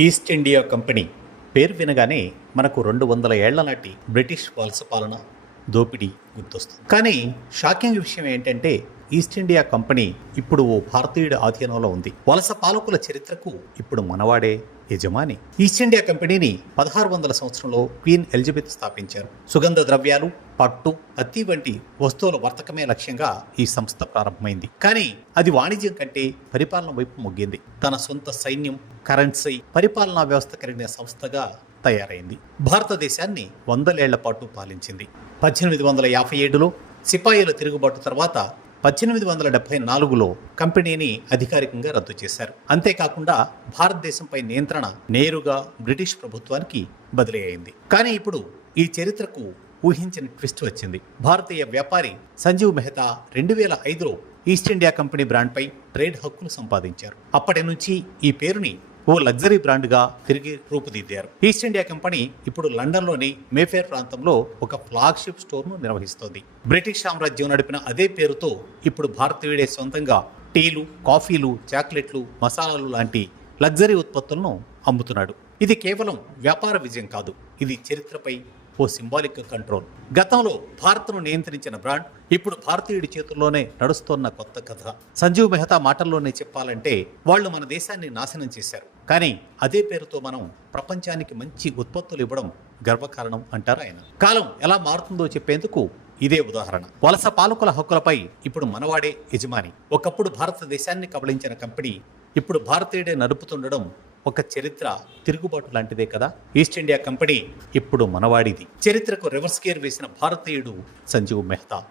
East India company పేరు వినగానే మనకు రెండు వందల ఏళ్ళ నాటి బ్రిటిష్ వలస పాలన దోపిడీ గుర్తొస్తుంది. కానీ షాకింగ్ విషయం ఏంటంటే ఈస్ట్ ఇండియా కంపెనీ ఇప్పుడు ఓ భారతీయుడి ఆధీనంలో ఉంది. వలస పాలకుల చరిత్రకు ఇప్పుడు మనవాడే యజమాని. ఈస్ట్ ఇండియా కంపెనీని పదహారు వందల సంవత్సరంలో క్వీన్ ఎలిజబెత్ స్థాపించారు. సుగంధ ద్రవ్యాలు పట్టు అత్తి వంటి వస్తువుల వర్తకమే లక్ష్యంగా ఈ సంస్థ ప్రారంభమైంది. కానీ అది వాణిజ్యం కంటే పరిపాలన వైపు మొగ్గింది. తన సొంత సైన్యం కరెన్సీ పరిపాలనా వ్యవస్థ కలిగిన సంస్థగా తయారైంది. భారతదేశాన్ని వందలేళ్ళ పాటు పాలించింది. పద్దెనిమిది వందల యాభై ఏడులో సిపాయిల తిరుగుబాటు తర్వాత పద్దెనిమిది వందల డెబ్బై నాలుగులో కంపెనీని అధికారికంగా రద్దు చేశారు. అంతేకాకుండా భారతదేశంపై నియంత్రణ నేరుగా బ్రిటిష్ ప్రభుత్వానికి బదిలీ అయింది. కానీ ఇప్పుడు ఈ చరిత్రకు ఊహించని ట్విస్ట్ వచ్చింది. భారతీయ వ్యాపారి సంజీవ్ మెహతా రెండు వేల ఐదులో ఈస్ట్ ఇండియా కంపెనీ బ్రాండ్పై ట్రేడ్ హక్కులు సంపాదించారు. అప్పటి నుంచి ఈ పేరుని ఓ లగ్జరీ బ్రాండ్గా తిరిగి రూపుదిద్దారు. ఈస్ట్ ఇండియా కంపెనీ ఇప్పుడు లండన్లోని మేఫేర్ ప్రాంతంలో ఒక ఫ్లాగ్షిప్ స్టోర్ను నిర్వహిస్తోంది. బ్రిటిష్ సామ్రాజ్యం నడిపిన అదే పేరుతో ఇప్పుడు భారతీయుడే సొంతంగా టీలు కాఫీలు చాక్లెట్లు మసాలాలు లాంటి లగ్జరీ ఉత్పత్తులను అమ్ముతున్నాడు. ఇది కేవలం వ్యాపార విజయం కాదు ఇది చరిత్రపై ఓ సింబాలిక్ కంట్రోల్. గతంలో భారత్ను నియంత్రించిన బ్రాండ్ ఇప్పుడు భారతీయుడి చేతుల్లోనే నడుస్తోన్న కొత్త కథ. సంజీవ్ మెహతా మాటల్లోనే చెప్పాలంటే వాళ్ళు మన దేశాన్ని నాశనం చేశారు. కానీ అదే పేరుతో మనం ప్రపంచానికి మంచి ఉత్పత్తులు ఇవ్వడం గర్వకారణం అంటారు ఆయన. కాలం ఎలా మారుతుందో చెప్పేందుకు ఇదే ఉదాహరణ. వలస పాలకుల హక్కులపై ఇప్పుడు మనవాడే యజమాని. ఒకప్పుడు భారతదేశాన్ని కబళించిన కంపెనీ ఇప్పుడు భారతీయుడే నడుపుతుండడం ఒక చరిత్ర తిరుగుబాటు లాంటిదే కదా? ఈస్ట్ ఇండియా కంపెనీ ఇప్పుడు మనవాడిది. చరిత్రకు రివర్స్ గేర్ వేసిన భారతీయుడు సంజీవ్ మెహతా.